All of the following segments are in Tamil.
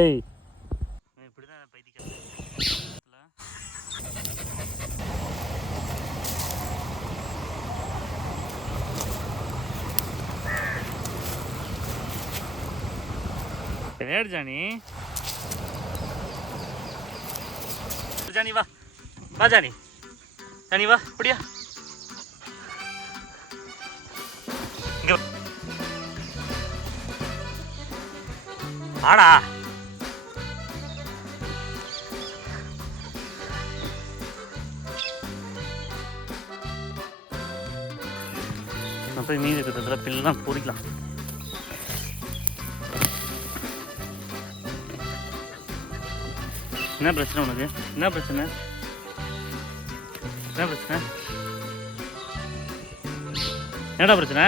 இப்படிதான் பைத்தியம். நேடு ஜானி, ஜானி வா வா ஜானி, ஜானி வா அப்படியா இங்க ஆடா. போய் மீன் இருக்கிறதுல பில்லாம் பொறிக்கலாம். என்ன பிரச்சனை உனக்கு? என்ன பிரச்சனை? என்ன பிரச்சனை? என்னடா பிரச்சனை?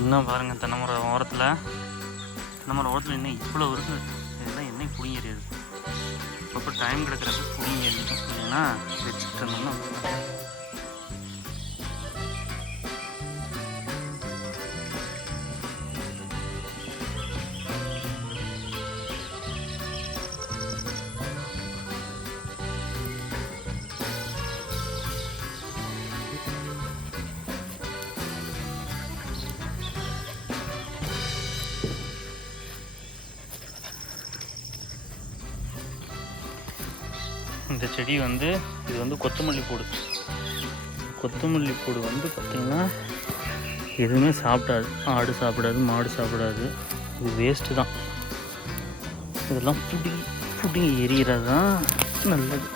இன்னும் பாருங்கள் தென்னைமரம் ஓரத்தில் இன்னும் இவ்வளோ இருக்குது. இதெல்லாம் என்ன பிடிங்க எறியாது. அப்போ டைம் கிடக்கிறப்ப பிடிங்க எறியும். இல்லைன்னா வச்சுட்டு இருந்தோம்னா இந்த செடி வந்து இது வந்து கொத்தமல்லி பூடு. கொத்தமல்லி பூடு வந்து பார்த்திங்கன்னா எதுவுமே சாப்பிடாது. ஆடு சாப்பிடாது, மாடு சாப்பிடாது. இது வேஸ்ட்டு தான். இதெல்லாம் புடி எரிகிறது தான் நல்லது.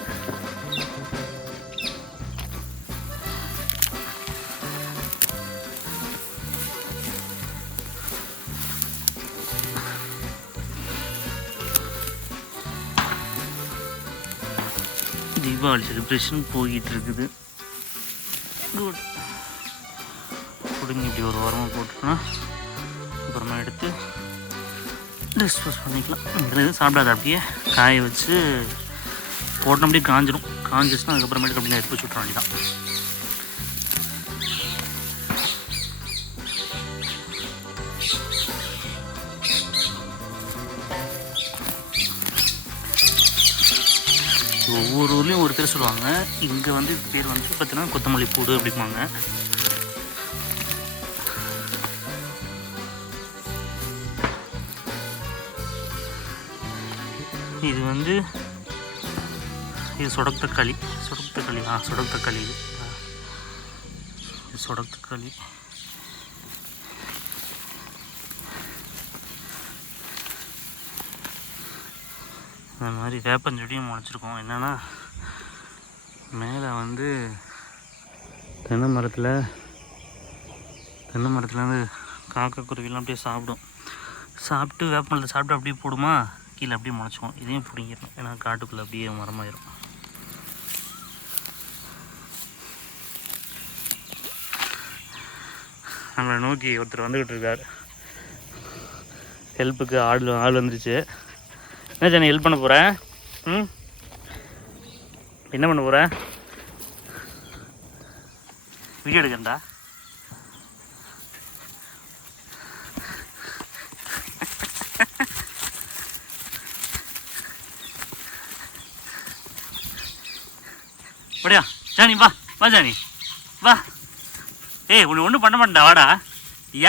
தீபாவளி செலிப்ரேஷன் போய்கிட்டு இருக்குது. குட். பிடுங்கி இப்படி ஒரு வாரமாக போட்டுட்டோன்னா அப்புறமா எடுத்து டிஸ்போஸ் பண்ணிக்கலாம். எதுவும் சாப்பிடாது. அப்படியே காய வச்சு போட்டோம், அப்படியே காஞ்சிடும். காஞ்சிச்சுன்னா அதுக்கப்புறமேட்டுக்கு அப்படியே எடுத்து வச்சு விட்ற வேண்டியதான். ஒவ்வொரு ஊர்லேயும் ஒரு பேர் சொல்லுவாங்க. இங்கே வந்து இது பேர் வந்து பார்த்தீங்கன்னா கொத்தமல்லி பூடு அப்படிம்பாங்க. இது வந்து இது சொடக்தக்காளி. சொடக்தக்காளி இது சொடக்தக்காளி. இந்த மாதிரி வேப்பஞ்செடியும் முளைச்சிருக்கோம். என்னென்னா மேலே வந்து தென்னை மரத்துலேருந்து காக்கா குருவிலாம் அப்படியே சாப்பிட்டு வேப்பமரத்தை சாப்பிட்டு அப்படியே போடுமா, கீழே அப்படியே முளைச்சிக்கும். இதையும் பிடிங்கிடும். ஏன்னா காட்டுக்குள்ளே அப்படியே மரமாயிரும். நம்மளை நோக்கி ஒருத்தர் வந்துக்கிட்டு இருக்கார். ஹெல்ப்புக்கு ஆள் வந்துருச்சு. என்ன ஜானி ஹெல்ப் பண்ண போகிறேன்? என்ன பண்ண போகிறேன்? வீடியோ எடுக்கிறேன்டா. அப்படியா ஜானி? வா ஜானி வா. ஏய் உன்னை ஒன்றும் பண்ண மாட்டேன்டா, வாடா.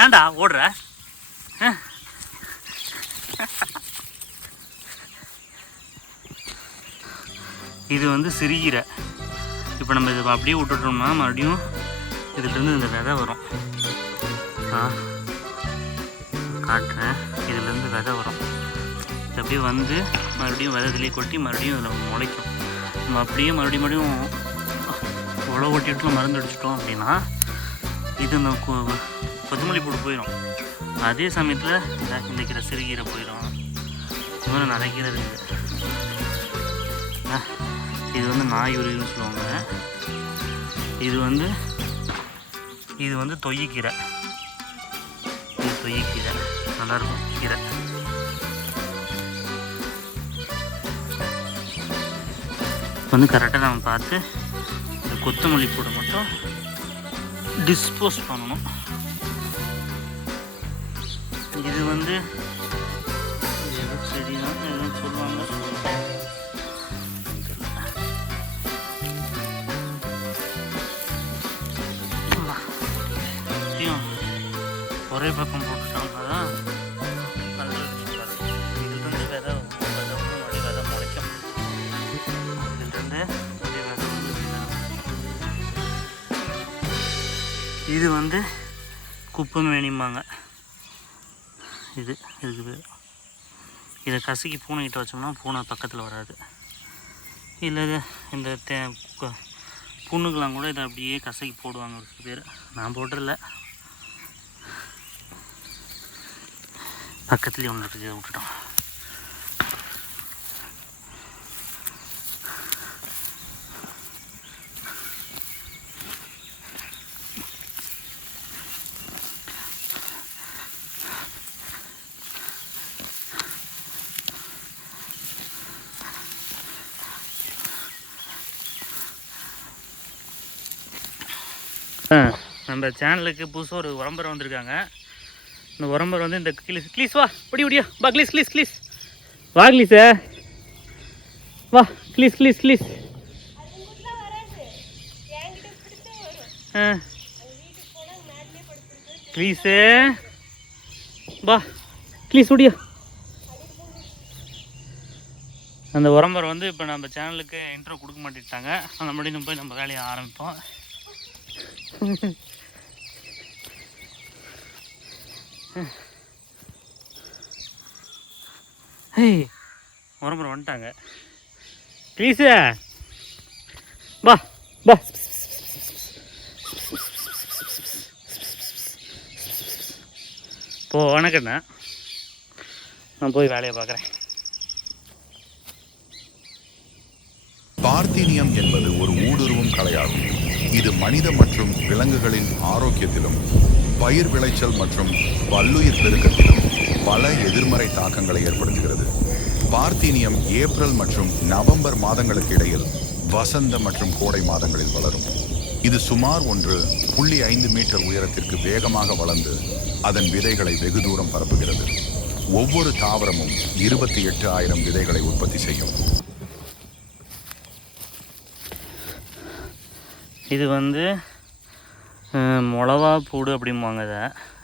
ஏன்டா ஓடுற? இது வந்து சிறுகீரை. இப்போ நம்ம இதை அப்படியே விட்டுட்டோம்னா மறுபடியும் இதுலேருந்து இந்த விதை வரும். காட்டுறேன். இதுலேருந்து விதை வரும். இது அப்படியே வந்து மறுபடியும் விதை இதிலே கொட்டி மறுபடியும் இதில் முளைக்கும். நம்ம அப்படியே மறுபடியும் உழவு ஓட்டிட்டு மருந்து அடிச்சிட்டோம் அப்படின்னா இது இந்த கொத்தமல்லி பூடு போயிடும். அதே சமயத்தில் இந்த கீரை சிறுகீரை போயிடும். இன்னொன்று நிறைய கீரை இருக்குது. இது வந்து நாயுருன்னு சொல்லுவாங்க. இது வந்து தொய்யக்கீரை. இது தொய்யக்கீரை நல்லாயிருக்கும் கீரை. வந்து கரெக்டாக நம்ம பார்த்து இந்த கொத்தமல்லி பூடை மட்டும் டிஸ்போஸ் பண்ணணும். இது வந்து எது செடினா எதுவும் சொல்லுவாங்க. ஒரே பக்கம் போட்டுட்டாங்க தான் நல்லது. இதுலேருந்து விதை முளைக்கும். இதுலேருந்து விதை இது வந்து குப்பைமேனிம்பாங்க. இதுக்கு பேர். இதை கசக்கி பூனைக்கிட்ட வச்சோம்னா பூனை பக்கத்தில் வராது. இல்லை இந்த புண்ணுக்கெலாம் கூட இதை அப்படியே கசக்கி போடுவாங்க ஒரு பேர். நான் போட்டுறல, பக்கத்துலேயே ஒன்று இருக்குது, இதை விட்டுட்டோம். நம்ம சேனலுக்கு புதுசாக ஒரு உரம்பரை வந்திருக்காங்க. இந்த உரம்பர் வந்து இந்த க்ளீஸ் வா ஒடியா வா க்ளீஸ் வா க்ளீஸ வா க்ளீஸ் க்ளீஸு வா க்ளீஸ் ஒடியா. அந்த உரம்பர் வந்து இப்போ நம்ம சேனலுக்கு இன்ட்ரோ கொடுக்க மாட்டேட்டாங்க. அந்த மாதிரி போய் நம்ம வேலையை ஆரம்பிப்போம். உரம்பர் வந்துட்டாங்க. ப்ளீஸு வா வா. இப்போ வணக்கண்ணா, நான் போய் வேலையை பார்க்குறேன். பார்த்தீனியம் என்பது ஒரு ஊடுருவும் கலையாகும். இது மனித மற்றும் விலங்குகளின் ஆரோக்கியத்திலும் பயிர் விளைச்சல் மற்றும் பல்லுயிர் பெருக்கத்திலும் பல எதிர்மறை தாக்கங்களை ஏற்படுத்துகிறது. பார்த்தீனியம் ஏப்ரல் மற்றும் நவம்பர் மாதங்களுக்கு இடையில் வசந்த மற்றும் கோடை மாதங்களில் வளரும். இது சுமார் 1.5 மீட்டர் உயரத்திற்கு வேகமாக வளர்ந்து அதன் விதைகளை வெகு தூரம் பரப்புகிறது. ஒவ்வொரு தாவரமும் 28,000 விதைகளை உற்பத்தி செய்யும். இது வந்து மிளவா பூடு அப்படிம்பாங்க.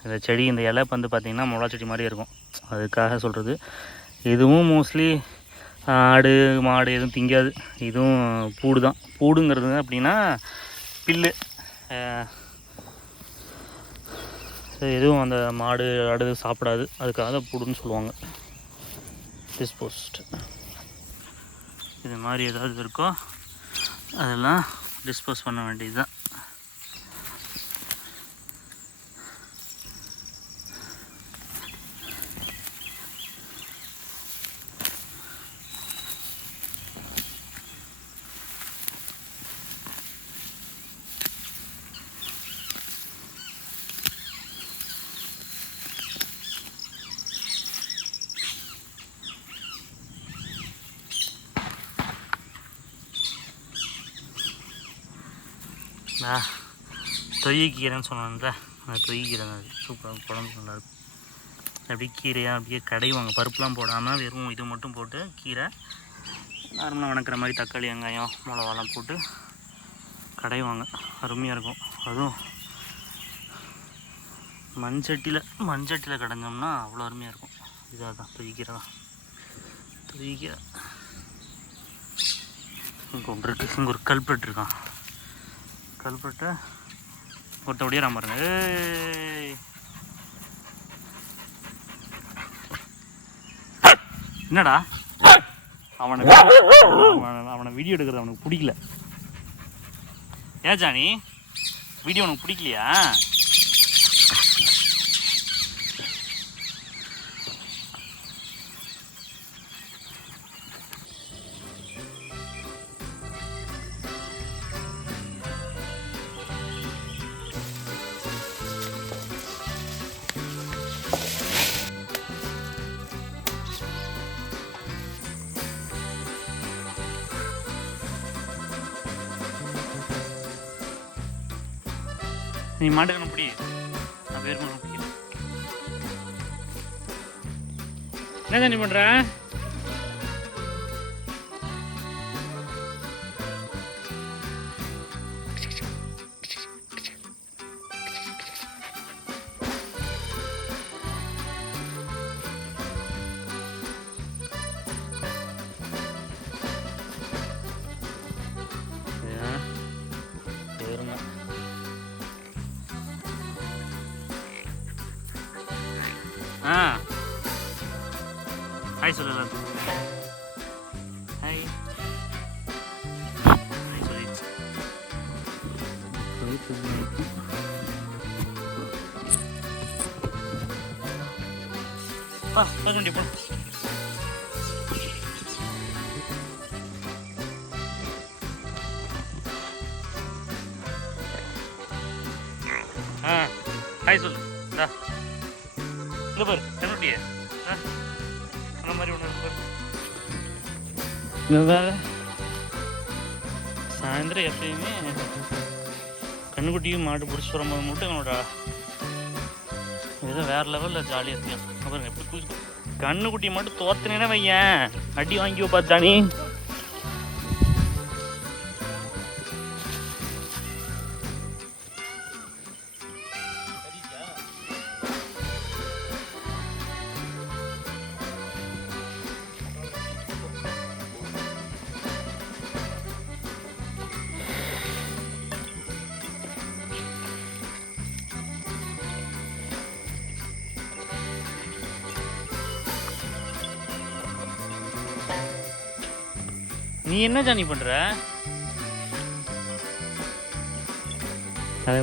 இந்த செடி, இந்த இலை வந்து பார்த்திங்கன்னா மிளவா செடி மாதிரி இருக்கும், அதுக்காக சொல்கிறது. இதுவும் மோஸ்ட்லி ஆடு மாடு எதுவும் திங்காது. இதுவும் பூடு தான். பூடுங்கிறது அப்படின்னா பில்லு. எதுவும் அந்த மாடு ஆடு சாப்பிடாது, அதுக்காக பூடுன்னு சொல்லுவாங்க. டிஸ்போஸ்ட் இது மாதிரி ஏதாவது இருக்கோ அதெல்லாம் டிஸ்போஸ் பண்ண வேண்டியது தான். தொய்யக்கீரைன்னு சொன்னான்ல, அந்த தொய்யக்கீரை தான். அது சூப்பராக குழம்பு நல்லாயிருக்கும். அப்படியே கீரையாக அப்படியே கடைவாங்க, பருப்புலாம் போடாமல் வெறும் இது மட்டும் போட்டு கீரை நார்மலாக வணக்கிற மாதிரி தக்காளி வெங்காயம் மிளகாலாம் போட்டு கடைவாங்க. அருமையாக இருக்கும். அதுவும் மண்சட்டியில் கடைஞ்சோம்னா அவ்வளோ அருமையாக இருக்கும். இதாக தான் தொய்யக்கீரை தான். தொய்யக்கீரை இங்கே ஒன்று இருக்குது. இங்கே ஒரு கல்பெட்டு இருக்கான். கல்பெட்டை ஒருத்தபடியே நான் பாருங்க. என்னடா அவனை வீடியோ எடுக்கிறது அவனுக்கு பிடிக்கல. ஏன் ஜானி, வீடியோ உனக்கு பிடிக்கலையா? நீ மாட்டுக்கணும் பிடி, நான் பேர் பண்ண பிடிக்கிறேன். என்ன நீ பண்ற? ஹாய் சொல்லு எல்லாத்துக்கும். ஹாய் ஹாய் சொல்லிடுச்சு. போண்டி போ. ஹாய் சொல்லு. இல்லை பாரு கண்ணுட்டியே அந்த மாதிரி ஒன்று பாரு. சாயந்தரம் எப்பயுமே கண்ணுக்குட்டியும் மாடு பிடிச்சி வரும்போது மட்டும் என்னோட ஏதோ வேறு லெவலில் ஜாலியாக இருக்கலாம். அப்புறம் எப்படி குளிச்சு கண்ணுக்குட்டி மட்டும் தோத்துனேன்னா வையன் அடி வாங்கி பார்த்தானே. நீ என்ன ஜானி பண்ற?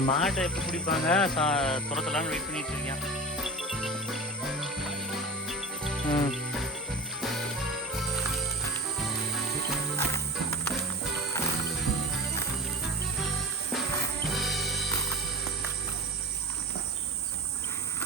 மாட்டை எப்படி பிடிப்பாங்க துரத்தலான்னு வெயிட் பண்ணிட்டு இருக்கேன்.